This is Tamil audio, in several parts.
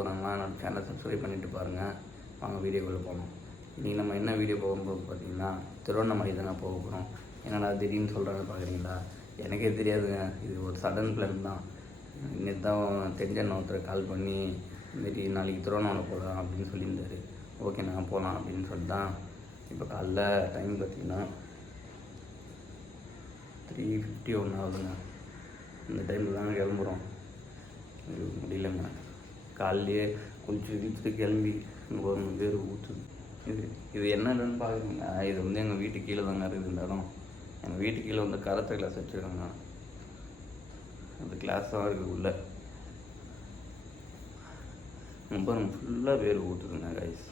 போகிறாங்களா என்னோடய சேனலை சப்ஸ்கிரைப் பண்ணிவிட்டு பாருங்கள். வாங்க வீடியோக்குள்ளே போகணும். இன்றைக்கி நம்ம என்ன வீடியோ போகும்போது பார்த்தீங்கன்னா திருவண்ணாமலை தானே போக போகிறோம். என்னடா திடீர்னு சொல்கிறாங்க பார்க்குறீங்களா? எனக்கே தெரியாதுங்க. இது ஒரு சடன் பிளான் தான். இன்னைக்கு தான் தெரிஞ்ச ஒருத்தர் கால் பண்ணி இதுமாரி நாளைக்கு திருவண்ணாமலை போகலாம் அப்படின்னு சொல்லியிருந்தாரு. ஓகே நான் போகலாம் அப்படின்னு சொல்லிட்டு தான் இப்போ காலைல டைம் பார்த்திங்கன்னா 3:51 ஆகுதுங்க. இந்த டைமில் தாங்க கிளம்புறோம். இது முடியலங்க. காலையிலேயே குளிச்சு வீட்டுக்கு கிளம்பி ஒரு பேர் ஊற்றுது. இது என்னன்னு பார்க்குறீங்க? இது வந்து எங்கள் வீட்டு கீழே தாங்க இருக்குது இந்த இடம். எங்கள் வீட்டு கீழே வந்து கராத்தே கிளாஸ் வச்சுருக்காங்க. அந்த கிளாஸ் தான் இருக்குது உள்ளே. ரொம்ப ஃபுல்லாக பேர் ஊற்றுதுங்க கைஸ்.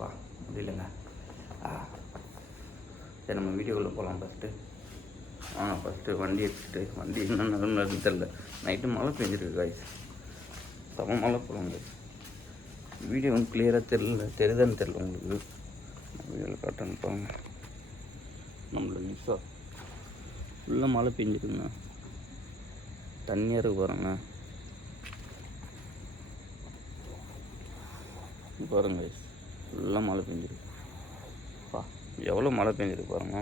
வா முடியலங்க. சரி நம்ம வீடியோக்குள்ளே போகலாம். ஃபஸ்ட்டு வண்டி எடுத்துகிட்டு வண்டி இன்னும் நடந்து தெரில. நைட்டு மழை பெஞ்சிருக்கு கைஸ். செம மழை போகலாம் கைஸ். வீடியோ வந்து கிளியராக தெரியுதான்னு தெரில உங்களுக்கு. வீடியோவில் காட்டணுப்பாங்க. நம்மள மிஸ்ஸாக ஃபுல்லாக மழை பெஞ்சிருக்குங்க. தண்ணியாக இருக்கு பாருங்க. பாருங்க கைஸ், ஃபுல்லாக மழை பெஞ்சிருக்கு. எவ்வளோ மழை பெஞ்சிருக்கு பாருங்க.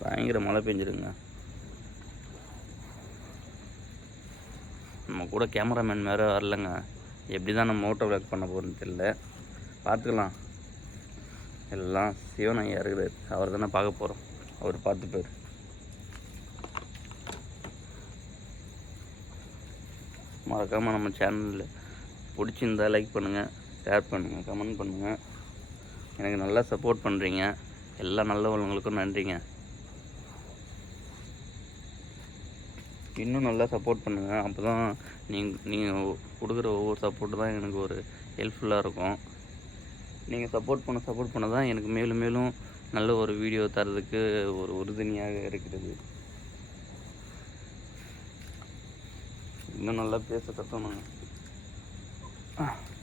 பயங்கர மழை பெஞ்சிருங்க. நம்ம கூட கேமராமேன் வேறு வரலங்க. எப்படி தான் நம்ம மோட்டோ விளாக் பண்ண போகிறோன்னு தெரியல. பார்த்துக்கலாம். எல்லாம் சிவன் ஐயா இருக்கிறார். அவர் தானே பார்க்க போகிறோம். அவர் பார்த்துப்பார். மறக்காமல் நம்ம சேனலில் பிடிச்சிருந்தால் லைக் பண்ணுங்கள், ஷேர் பண்ணுங்கள், கமெண்ட் பண்ணுங்கள். எனக்கு நல்லா சப்போர்ட் பண்ணுறீங்க. எல்லா நல்லவங்களுக்கும் நன்றிங்க. இன்னும் நல்லா சப்போர்ட் பண்ணுங்கள். அப்போ தான் நீங்கள் கொடுக்குற ஒவ்வொரு சப்போர்ட்டு தான் எனக்கு ஒரு ஹெல்ப்ஃபுல்லாக இருக்கும். நீங்கள் சப்போர்ட் பண்ண தான் எனக்கு மேலும் மேலும் நல்ல ஒரு வீடியோ தரதுக்கு ஒரு உறுதுணையாக இருக்கிறது. இன்னும் நல்லா பேச கட்டணுங்க.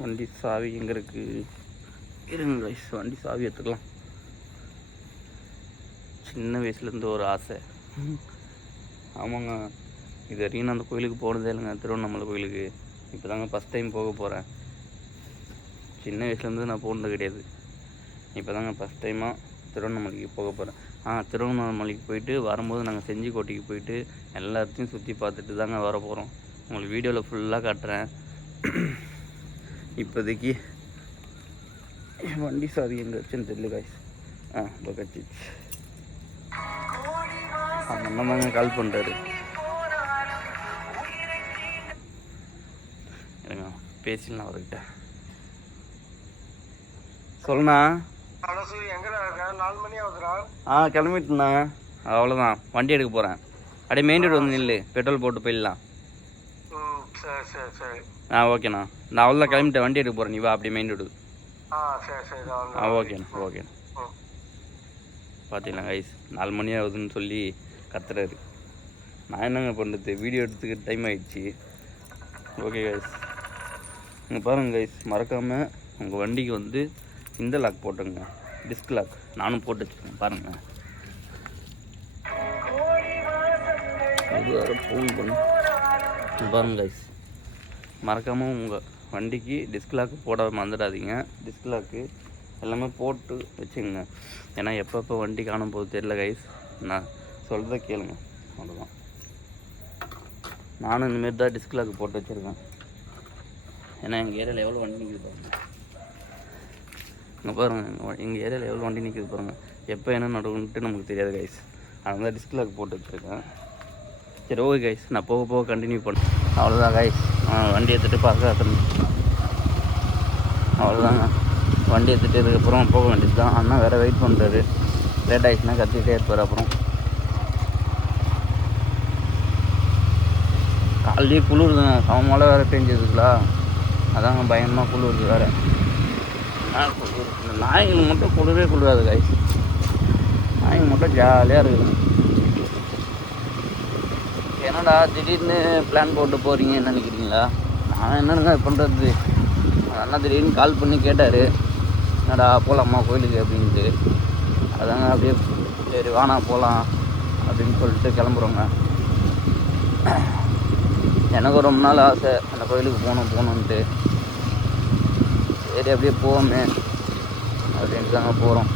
வண்டி சாவி எங்கே இருக்குது? இருங்க கைஸ், வண்டி சாவி எடுத்துக்கலாம். சின்ன வயசுலேருந்து ஒரு ஆசை. ஆமாங்க, இது வரைக்கும் நான் அந்த கோயிலுக்கு போனதே இல்லைங்க. திருவண்ணாமலை கோயிலுக்கு இப்போ தாங்க ஃபஸ்ட் டைம் போக போகிறேன். சின்ன வயசுலேருந்து நான் போனது கிடையாது. இப்போ தாங்க ஃபஸ்ட் டைமாக திருவண்ணாமலைக்கு போக போகிறேன். திருவண்ணாமலைக்கு போயிட்டு வரும்போது நாங்கள் செஞ்சிக்கோட்டைக்கு போயிட்டு எல்லா இடத்தையும் சுற்றி பார்த்துட்டு தாங்க வர போகிறோம். உங்களுக்கு வீடியோவில் ஃபுல்லாக காட்டுறேன். இப்போதைக்கு வண்டி சாவி எங்கே வச்சுன்னு தெரியல காய்ஸ். இப்போ கட்சிச்சு அண்ணன் தாங்க கால் பண்ணுறாரு. இருங்க பேசிடலாம் அவர்கிட்ட. சொல்லுண்ணா. கிளம்பிட்டுண்ணா. அவ்வளோதான், வண்டி எடுக்க போகிறேன். அப்படியே மெயின் ரோடு வந்து நில்லு, பெட்ரோல் போட்டு போயிடலாம். ஓகேண்ணா. நான் அவ்வளோதான் கிளம்பிட்டேன், வண்டி எடுக்க போகிறேன். நீ வா அப்படியே மெயின் ரோடு. ஓகேண்ணா. பார்த்தீங்களா கைஸ், 4 மணி ஆகுதுன்னு சொல்லி கத்துறாரு. நான் என்னங்க பண்ணுறது, வீடியோ எடுத்துக்கிட்டு டைம் ஆகிடுச்சு. ஓகே கைஸ், இங்கே பாருங்கள் கைஸ், மறக்காமல் உங்கள் வண்டிக்கு வந்து இந்த லாக் போட்டுங்க, டிஸ்க் லாக். நானும் போட்டு வச்சுக்கேன் பாருங்கள். இது வேறு போய் பண்ணு பாருங்க கைஸ். மறக்காமல் உங்கள் வண்டிக்கு டிஸ்க் லாக்கு போட மறந்துடாதீங்க. டிஸ்க் லாக்கு எல்லாமே போட்டு வச்சுங்க. ஏன்னா எப்பப்போ வண்டி காணும் போது தெரியல கைஸ். நான் சொல்கிறத கேளுங்க, அவ்வளோதான். நானும் இந்தமாரி தான் டிஸ்க் லாக்கு போட்டு வச்சுருக்கேன். ஏன்னா எங்கள் ஏரியாவில் எவ்வளோ வண்டி நிற்கிது பாருங்கள். இங்கே பாருங்கள், எங்கள் ஏரியாவில் எவ்வளோ வண்டி நிற்கிது பாருங்கள். எப்போ என்ன நடக்குன்ட்டு நமக்கு தெரியாது கைஸ். அதனால டிஸ்க் லாக் போட்டு வச்சுருக்கேன். சரி ஓகே கைஸ், நான் போக போக கண்டினியூ பண்ணேன். அவ்வளோதான் கைஸ், வண்டி எடுத்துகிட்டு பார்க்க அவ்வளோதாங்க. வண்டி எடுத்துகிட்டு இதுக்கப்புறம் போக வேண்டியது தான். அண்ணா வேறு வெயிட் பண்ணுறாரு. லேட் ஆகிடுச்சுன்னா கத்திக்கிட்டே இருப்பார். அப்புறம் காலையே குளிருதுங்க. மழை வேறு பெஞ்சதுங்களா, அதாங்க பயங்கரமாக குளிருது வேறு. இந்த நாய்கள் மட்டும் குளிராது கைஸ். நாய்கள் மட்டும் ஜாலியாக இருக்குது. என்னடா திடீர்னு பிளான் போட்டு போகிறீங்கன்னு நினைக்கிறீங்களா? நான் என்னங்க பண்ணுறது, அண்ணா திடீர்னு கால் பண்ணி கேட்டார், என்னடா போகலாமா கோயிலுக்கு அப்படின்ட்டு. அதாங்க அப்படியே சரி வானா போகலாம் அப்படின்னு சொல்லிட்டு கிளம்புறோங்க. எனக்கு ரொம்ப நாள் ஆசை அந்த கோயிலுக்கு போகணுன்ட்டு. சரி அப்படியே போவோமே அப்படின்ட்டு தாங்க போகிறோம்.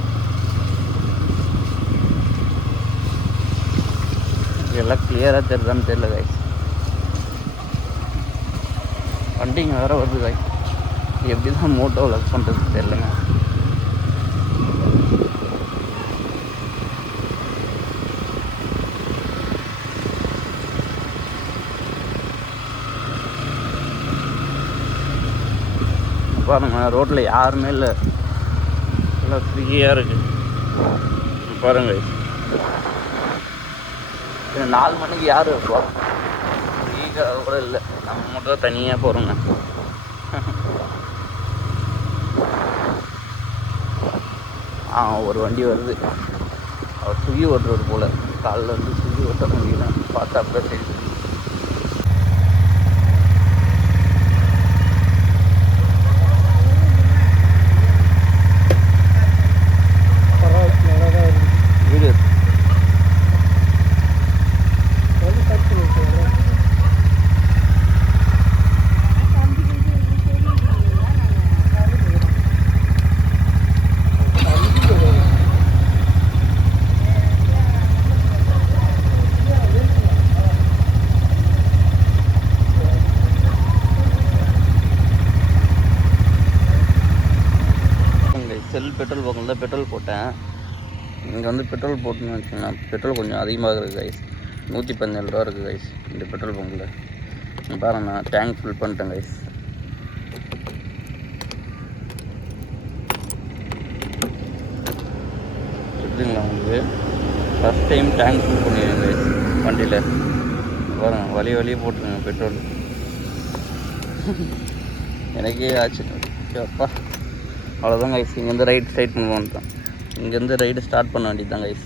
எல்லாம் கிளியராக தெரியுதான்னு தெரியல காய். வண்டிங்க வேறு வருது காய். எப்படி தான் மோட்டோ விளாக் பண்ணுறது தெரியலங்க. பாருங்க ரோட்டில் யாருமே இல்லை, எல்லாம் ஃப்ரீயாக இருக்குது. பாருங்க 4 மணிக்கு யார் இருப்பா, ஃப்ரீயாக கூட இல்லை. நம்ம மட்டும் தனியாக போகிறோங்க. ஒரு வண்டி வருது, அவர் சுகி ஓட்டுறது போல். காலில் வந்து சுகி ஓட்ட முடியல, பார்த்தா அப்படியே தெரியுது. வீடு செல் பெட்ரோல் பக்கம் தான் பெட்ரோல் போட்டேன். இங்கே வந்து பெட்ரோல் போட்டுன்னு வச்சுக்கோங்க, பெட்ரோல் கொஞ்சம் அதிகமாக இருக்குது கைஸ். 117 ரூபா இருக்குது கைஸ் இந்த பெட்ரோல் பங்கில். பாருங்க நான் டேங்க் ஃபில் பண்ணிட்டேன் கைஸ். தெரியுதுங்களா உங்களுக்கு? ஃபஸ்ட் டைம் டேங்க் ஃபில் பண்ணிடுங்க கைஸ் வண்டியில். பாருங்க வழியே போட்டுருங்க பெட்ரோல். எனக்கே ஆச்சு அப்பா. அவ்வளோதான் கைஸ். இங்கேருந்து ரைட் சைட் மூவ் வந்துட்டோம். இங்கேருந்து ரைடு ஸ்டார்ட் பண்ண வேண்டியது தான் கைஸ்.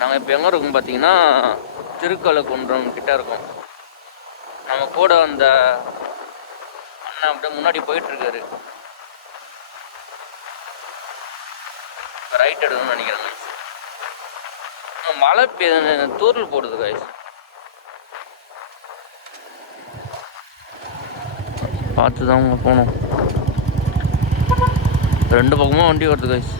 நாங்கள் இப்போ எங்கே இருக்கோம் பார்த்தீங்கன்னா, திருக்கழுக்குன்றம் கிட்டே இருக்கோம். நம்ம கூட வந்த அண்ணன் அப்படியே முன்னாடி போயிட்டுருக்காரு. ரைட் எடுக்கணும்னு நினைக்கிறேன் கைஸ். மழை தூரல் போடுது கைஸ். பார்த்து தான் அவங்க போகணும். 2 பக்கமும் வண்டி வருது கைஸ்.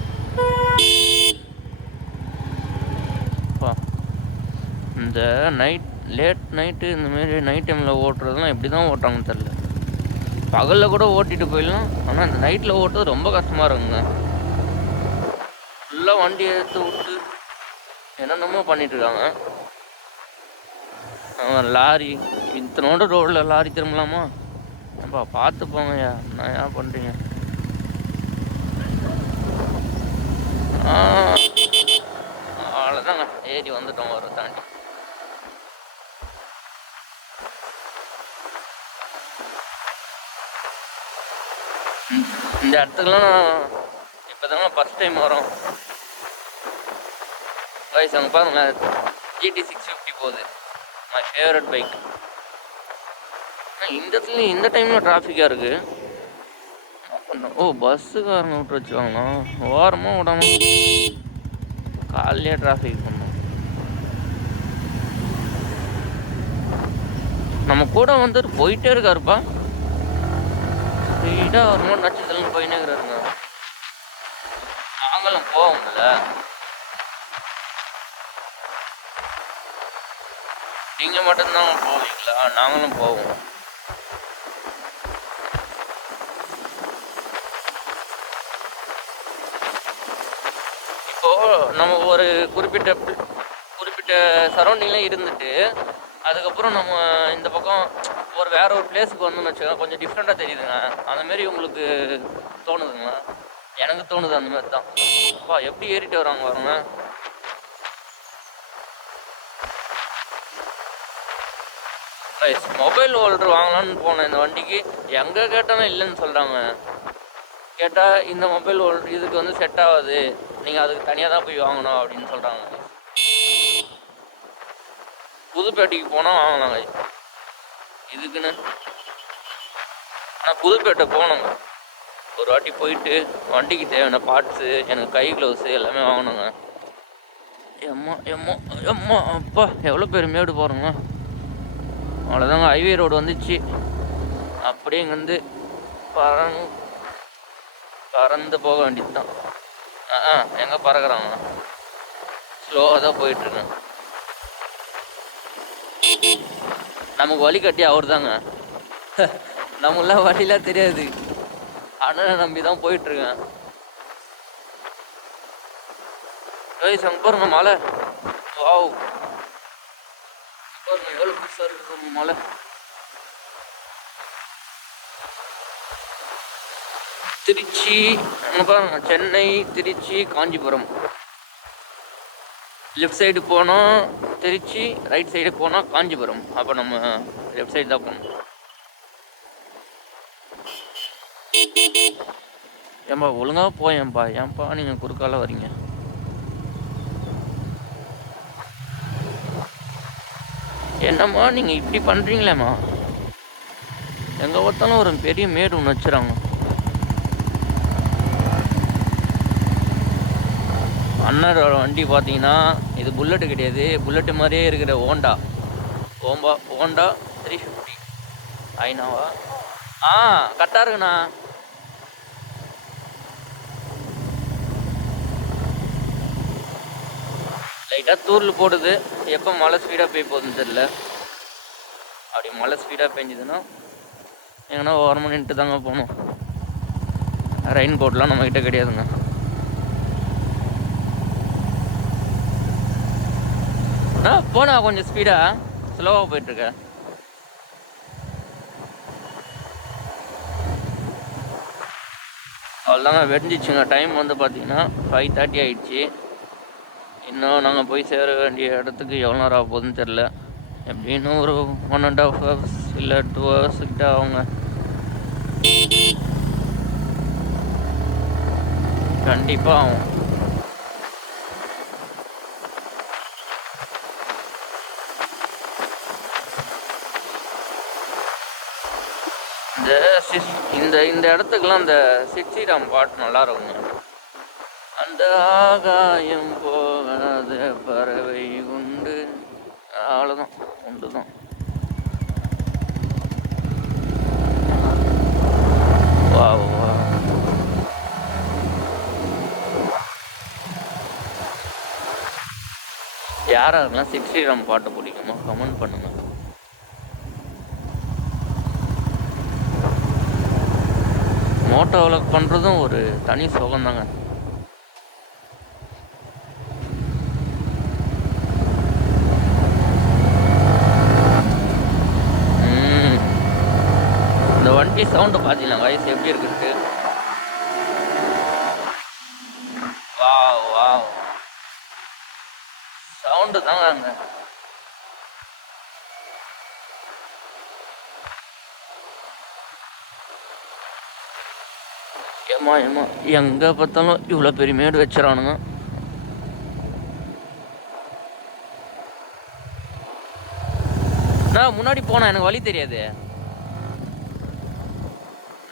இந்த லேட் நைட்டு இந்தமாரி நைட் டைமில் ஓட்டுறதுலாம் எப்படி தான் ஓட்டுறாங்கன்னு தெரில. பகலில் கூட ஓட்டிகிட்டு போயிடலாம், ஆனால் இந்த நைட்டில் ஓட்டுறது ரொம்ப கஷ்டமாக இருக்குங்க. ஃபுல்லாக வண்டி எடுத்து விட்டு என்னென்னமோ பண்ணிகிட்ருக்காங்க. லாரி இத்தனோட ரோடில் லாரி திரும்பலாமா? அப்பா பார்த்து போங்கய்யா, நான் ஏன் பண்ணுறீங்க? அவ்வளோதாங்க, ஏறி வந்துட்டோம் வர தாண்டி. இந்த இடத்துக்குலாம் இப்போ தாங்க ஃபஸ்ட் டைம் வரோம் கைஸ். அங்கே பாருங்களேன், GT 650 போகுது, மை ஃபேவரட் பைக். இந்த இடத்துல இந்த டைமில் டிராஃபிக்காக இருக்குது. ஓ பஸ்ஸுக்காரங்க விட்டு வச்சுக்காங்களா? ஓரமாக விடாம காலையிலே டிராஃபிக் பண்ணோம். நம்ம கூட வந்துட்டு போயிட்டே இருக்காருப்பா. ஸ்பீடாக ஒரு மாதிரி நட்சத்திரம் போயினே இருக்கிறாருங்க. நாங்களும் போவோம்ல, நீங்கள் மட்டும்தான் போவீங்களா? நாங்களும் போவோம். இப்போது நம்ம ஒரு குறிப்பிட்ட சரௌண்டிங்கில் இருந்துட்டு அதுக்கப்புறம் நம்ம இந்த பக்கம் வேற ஒரு பிளேஸுக்கு வந்தோம்னு வச்சுக்கோங்க, கொஞ்சம் டிஃப்ரெண்ட்டாக தெரியுதுங்க. அந்தமாரி உங்களுக்கு தோணுதுங்களா? எனக்கு தோணுது அந்த மாதிரி தான். அப்பா எப்படி ஏறிட்டு வராங்க பாருங்க. மொபைல் ஹோல்டர் வாங்கலான்னு போனேன் இந்த வண்டிக்கு. எங்கே கேட்டாலும் இல்லைன்னு சொல்கிறாங்க. கேட்டால் இந்த மொபைல் ஹோல்டர் இதுக்கு வந்து செட் ஆகாது, நீங்கள் அதுக்கு தனியாக தான் போய் வாங்கணும் அப்படின்னு சொல்கிறாங்க. புதுப்பேட்டைக்கு போனால் வாங்கினாங்க இதுக்குன்னு. ஆனால் புதுப்பேட்டை போனோங்க, ஒரு வாட்டி போயிட்டு வண்டிக்கு தேவையான பார்ட்ஸு, எனக்கு கை க்ளவுஸு எல்லாமே வாங்கினோங்க. எம்மா எம்மா எம்மா அப்பா எவ்வளோ பேர் மேடு போகிறோங்க. அவ்வளோதாங்க, ஹைவே ரோடு வந்துச்சு. அப்படியே இங்கேருந்து பறந்து போக வேண்டியது தான். எங்கே பறக்கிறாங்க, ஸ்லோவாக தான் போயிட்டுருக்கேன். நமக்கு வழி கட்டி அவர் தாங்க. நமக்குலாம் வழிலாம் தெரியாது, அண்ணனை நம்பி தான் போயிட்டுருக்கேன். அங்கே பாருங்க மலை, வாவ் பாருங்க எவ்வளோ புதுசாக இருக்கு மலை. திருச்சி அங்கே பாருங்க, சென்னை, திருச்சி, காஞ்சிபுரம். லெஃப்ட் சைடு போனோம் திருச்சி, ரைட் சைடு போனால் காஞ்சிபுரம். அப்போ நம்ம லெஃப்ட் சைடு தான் போகணும். ஏன்பா ஒழுங்காக போயேன்ப்பா, ஏன்பா நீங்கள் குறுக்கால வரீங்க? என்னம்மா நீங்கள் இப்படி பண்ணுறீங்களேம்மா? எங்கே பார்த்தாலும் ஒரு பெரிய மேடு ஒன்று வச்சுறாங்க. அண்ணனோட வண்டி பார்த்தீங்கன்னா இது புல்லட்டு கிடையாது, புல்லட்டு மாதிரியே இருக்கிற ஹோண்டா 350 ஐநாவா. கரெக்டாக இருக்குண்ணா. லைட்டாக தூரில் போடுது. எப்போ மழை ஸ்பீடாக பெய்ய போகுதுன்னு தெரில. அப்படி மழை ஸ்பீடாக பெஞ்சுதுன்னா எங்கன்னா ஓரமாக நின்றுட்டு தாங்க போகணும். ரெயின் கோட்லாம் நம்மக்கிட்ட கிடையாதுங்க. போனா கொஞ்சம் ஸ்பீடாக ஸ்லோவாக போயிட்டுருக்க. அவ்வளோதாங்க, வெடிஞ்சிச்சுங்க. டைம் வந்து பார்த்தீங்கன்னா 5:30 ஆகிடுச்சு. இன்னும் நாங்கள் போய் சேர வேண்டிய இடத்துக்கு எவ்வளோ நேரம் ஆக போகுதுன்னு தெரில. எப்படின்னு ஒரு 1.5 hours இல்லை 2 hours கிட்ட ஆகுங்க. கண்டிப்பாக ஆகும். இந்த இடத்துக்குலாம் அந்த சிட்சிராம் பாட்டு நல்லா இருக்குங்க. அந்த ஆகாயம் போகாத பறவை உண்டு, அவ்வளோதான், உண்டு தான். வா வா யாரெல்லாம் சிட்சிராம் பாட்டு பிடிக்குமோ கமெண்ட் பண்ணுங்க. மோட்டோ விளாக் பண்ணுறதும் ஒரு தனி சுகம் தாங்க. இந்த வண்டி சவுண்டு பார்த்தீங்களா வயசு எப்படி இருக்குன்ட்டு? வா வா சவுண்டு தாங்க அங்கே. ஏமா எங்கே பார்த்தாலும் இவ்வளோ பெரிய மேடு வச்சிடறானுங்க. நான் முன்னாடி போனேன், எனக்கு வழி தெரியாது.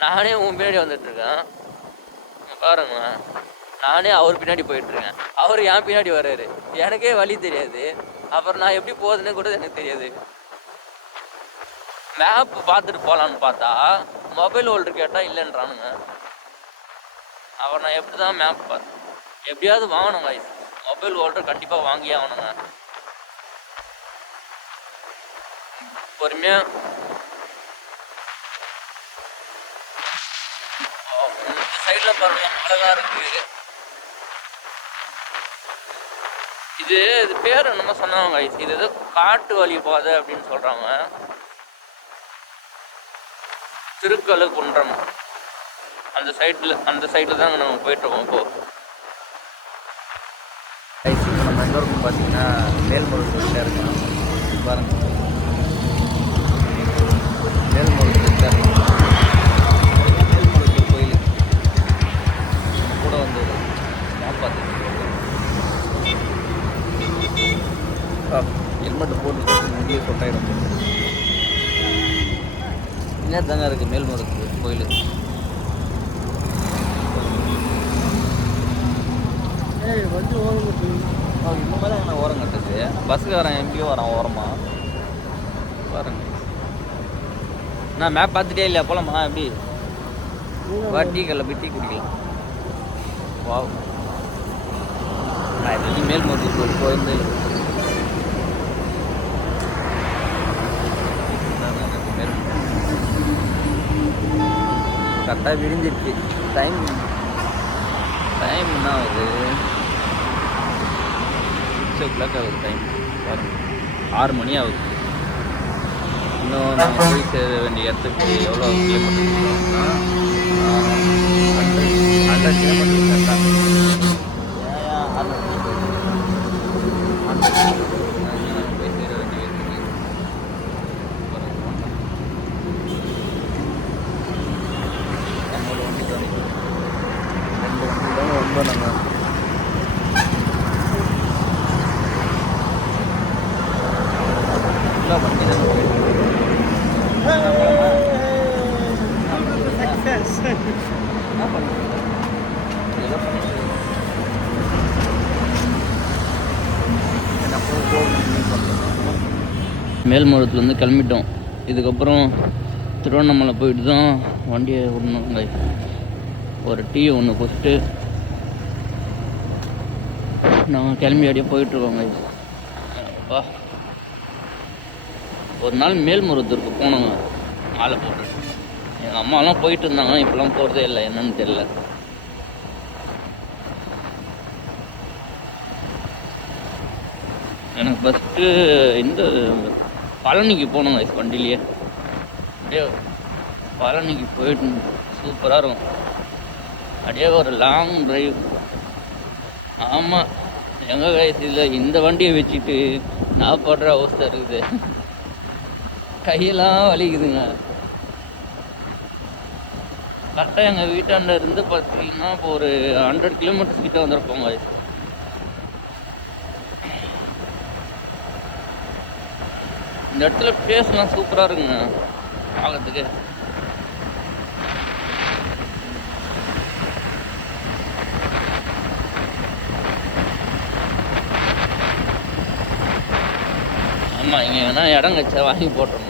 நானே உன் பின்னாடி வந்துட்டுருக்கேன் பாருங்க. நானே அவர் பின்னாடி போயிட்டுருக்கேன், அவர் என் பின்னாடி வர்றாரு. எனக்கே வழி தெரியாது, அப்புறம் நான் எப்படி போகுதுன்னு கூட எனக்கு தெரியாது. மேப் பார்த்துட்டு போகலான்னு பார்த்தா மொபைல் ஹோல்டர் கேட்டால் இல்லைன்றானுங்க. அப்புறம் நான் எப்படி தான் மேப் பார்த்தேன். எப்படியாவது வாங்கணும் கைஸ், மொபைல் ஹோல்டர் கண்டிப்பாக வாங்கியே ஆகணுங்க. பொறுமையாக இந்த சைடில் பாருங்க மழைலாம் இருக்குது. இது பேர் என்னமோ சொன்னாங்க கைஸ், இது ஏதோ காட்டு வழி பாதை அப்படின்னு சொல்கிறாங்க. திருக்கழுக்குன்றம் அந்த சைடில் தாங்க நம்ம போயிட்டுருக்கோம். இப்போது நம்ம எங்கே இருக்கோம் பார்த்தீங்கன்னா மேல்மருவத்தூர்ல இருக்கோம் பாருங்க. மேல்மருவத்தூர் கோயில் கூட வந்து பார்த்து ஹெல்மெட்டு போட்டு முடிய சொட்டாயிடும். என்ன தாங்க இருக்குது மேல்மருவத்தூர் கோயில். வந்து இந்த மாதிரி தான் என்ன ஓரம் கட்டுது. பஸ்ஸுக்காரன் எங்கேயோ வரான் ஓரமாக பாருங்க. நான் மேப் பார்த்துட்டே இல்லையா போலாமா எப்படி வா டீ கல்ல போய் டீ குடிக்கலாம். வா நான் இது மேல்மருவத்தூர் போயிருந்து கரெக்டாக விரிஞ்சிடுச்சு. டைம் என்ன ஆகுது? 6 o'clock ஆகுது டைம் பாருங்கள். 6 மணி ஆகுது. இன்னும் நம்ம போய் சேர வேண்டிய இடத்துக்கு எவ்வளோ கிலோமீட்டர்? 100 கிலோமீட்டர் கரெக்டாக. போய் சேர வேண்டிய இடத்துக்கு நம்மளோட வண்டி தான் 2 வண்டி தான் ரொம்ப நாங்கள் ஃபுல்லாக வண்டி தான் போயிட்டு மேல்மருவத்துலேருந்து கிளம்பிட்டோம். இதுக்கப்புறம் திருவண்ணாமலை போயிட்டு தான் வண்டியை விடணுங்க. ஒரு டீ ஒன்று குடிச்சிட்டு நாங்கள் கிளம்பி அப்படியே போயிட்டுருக்கோங்க. அப்பா ஒரு நாள் மேல்மருவத்தூருக்கு போனோங்க மாலை போட்டு. எங்கள் அம்மாலாம் போயிட்டு இருந்தாங்க, இப்போலாம் போகிறதே இல்லை, என்னன்னு தெரியல. எனக்கு ஃபஸ்ட்டு இந்த பழனிக்கு போனோங்க வண்டியிலேயே. அப்படியே பழனிக்கு போயிட்டு சூப்பராக இருக்கும். அப்படியே ஒரு லாங் ட்ரைவ். ஆமாம் எங்கள் வயசில் இந்த வண்டியை வச்சுட்டு நான் படுற அவஸ்தை இருக்குது. கையெல்லாம் வலிக்குதுங்க. கரெக்டாக எங்கள் வீட்டாண்ட இருந்து பார்த்தீங்கன்னா இப்போ ஒரு 100 கிலோமீட்டர்ஸ் கிட்ட வந்திருப்போங்க. இந்த இடத்துல பிளேஸ்லாம் சூப்பராக இருக்குங்க பார்க்கறதுக்கு. ஆமாம் இங்கே வேணா இடம் கச்சா வாங்கி போட்டுருணும்.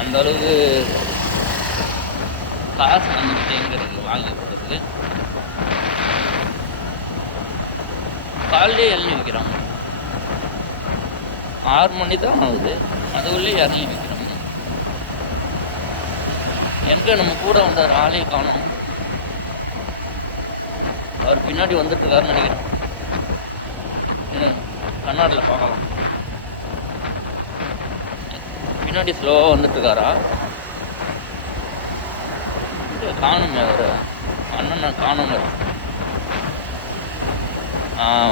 அந்த அளவுக்கு காசு நம்மகிட்ட எங்கே இருக்குது வாங்கி போடுறதுக்கு. காலையிலே இளநீ விற்கிறாங்க. 6 மணி தான் ஆகுது, அதுக்குள்ளே இளநீ விற்கிறாங்க. எங்கே நம்ம கூட வந்தார் ஆளே காணும். அவர் பின்னாடி வந்துட்டு இருக்காருன்னு நினைக்கிறேன். கண்ணாடியில் பார்க்கலாம். பின்னாடி ஸ்லோவாக வந்துட்டு இருக்காரா? காணுமே அவர் அண்ணன் காணுங்க.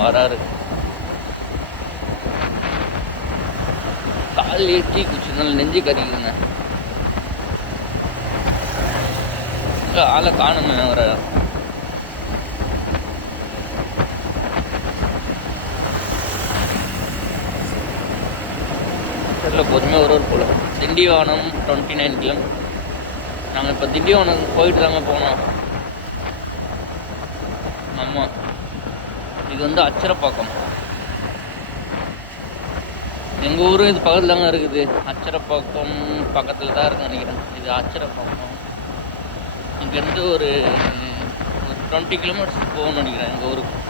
வராரு. காலையிலே டீ குடிச்சதுனால நெஞ்சு கறிக்குதுங்க. ஆளை காணுமே அவரை. தெரியல, பொறுமையாக ஒரு போல். திண்டிவனம் 29 கிலோமீட்டர். நாங்கள் இப்போ திண்டிவனம் போயிட்டு தாங்க போனோம். ஆமாம் இது வந்து அச்சரப்பாக்கம். எங்கள் ஊரும் இது பக்கத்தில் தாங்க இருக்குது. அச்சரப்பாக்கம் பக்கத்தில் தான் இருக்குன்னு நினைக்கிறேன். இது அச்சரப்பாக்கம். இங்கேருந்து ஒரு 20 கிலோமீட்டர்ஸ் போகணும்னு நினைக்கிறேன் எங்கள் ஊருக்கு.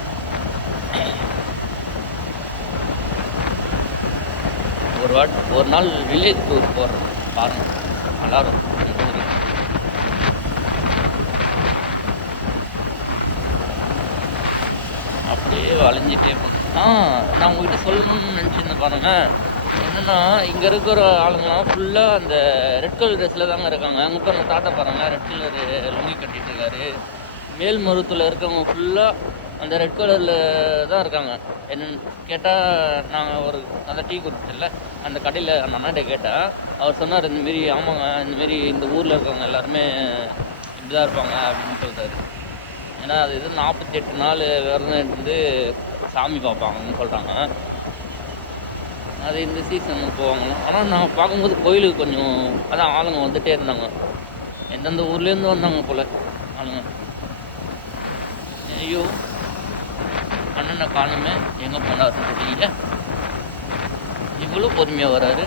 ஒரு நாள் வில்லேஜ் டூர் போடுறோம் பாருங்கள், நல்லாயிருக்கும். அப்படியே வளைஞ்சிட்டே நான் உங்கள்கிட்ட சொல்லணும்னு நினச்சிருந்தேன் பாருங்க. என்னென்னா இங்கே இருக்கிற ஆளுங்களாம் ஃபுல்லாக அந்த ரெட் கலர் ட்ரெஸ்ஸில் தாங்க இருக்காங்க. அங்கே பாருங்க தாத்தா பாருங்க ரெட் கலர் லுங்கி கட்டிகிட்டு இருக்காரு. மேல்மருவத்தில் இருக்கவங்க ஃபுல்லாக அந்த ரெட் கலரில் தான் இருக்காங்க. என்னென்னு கேட்டால் நாங்கள் ஒரு அந்த டீ குடிச்சில்ல அந்த கடையில் அந்த அண்ணாட்ட கேட்டால் அவர் சொன்னார், இந்தமாரி ஆமாங்க இந்தமாரி இந்த ஊரில் இருக்கவங்க எல்லாருமே இப்படி தான் இருப்பாங்க அப்படின்னு சொல்கிறாரு. ஏன்னா அது இது 48 நாள் விரதம் இருந்து சாமி பார்ப்பாங்கன்னு சொல்கிறாங்க. அது இந்த சீசன் போவாங்களாம். ஆனால் நான் பார்க்கும்போது கோயிலுக்கு கொஞ்சம் அதான் ஆளுங்க வந்துகிட்டே இருந்தாங்க. எந்தெந்த ஊர்லேருந்து வந்தாங்க போல் ஆளுங்க. ஐயோ அண்ணனை காணுமே, எங்கே போனாருன்னு தெரியல. இவ்வளோ பொறுமையாக வராரு.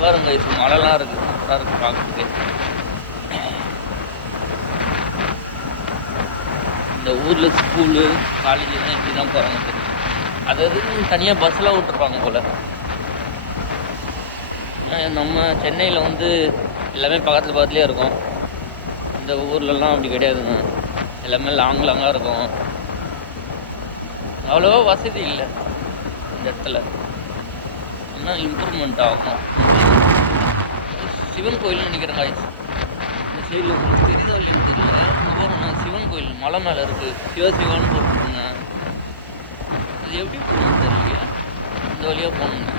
பாருங்க, இப்போ மழைலாம் இருக்குது, சூப்பராக இருக்குது பார்க்குறதுக்கு. இந்த ஊரில் ஸ்கூலு காலேஜெலாம் இப்படி தான் போகிறாங்க தெரியும். அதாவது தனியாக பஸ்ஸெலாம் விட்டுருப்பாங்க போல். நம்ம சென்னையில் வந்து எல்லாமே பக்கத்துலேயே இருக்கும். இந்த ஊர்லலாம் அப்படி கிடையாதுங்க, எல்லாமே லாங்காக இருக்கும். அவ்வளோவா வசதி இல்லை இந்த இடத்துல. இன்னும் இம்ப்ரூவ்மெண்ட் ஆகும். சிவன் கோயில்னு நினைக்கிறேங்க. இந்த சைடில் உங்களுக்கு தெரியுதா இல்லைன்னு தெரியல. போகிறோம், சிவன் கோயில் மலை மேலே இருக்குது. சிவசிவான்னு போட்டுருக்குங்க. அது எப்படி போகணும்னு தெரியல. இந்த வழியாக போகணுங்க.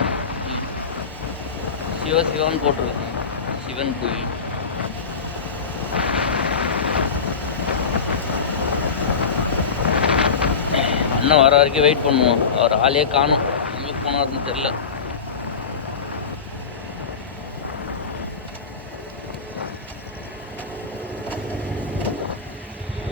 சிவசிவான்னு போட்டிருக்குங்க சிவன் கோயில். அண்ணன் வர வரைக்கும் வெயிட் பண்ணுவோம். அவர் ஆளே காணும், எங்கே போனாருன்னு தெரில.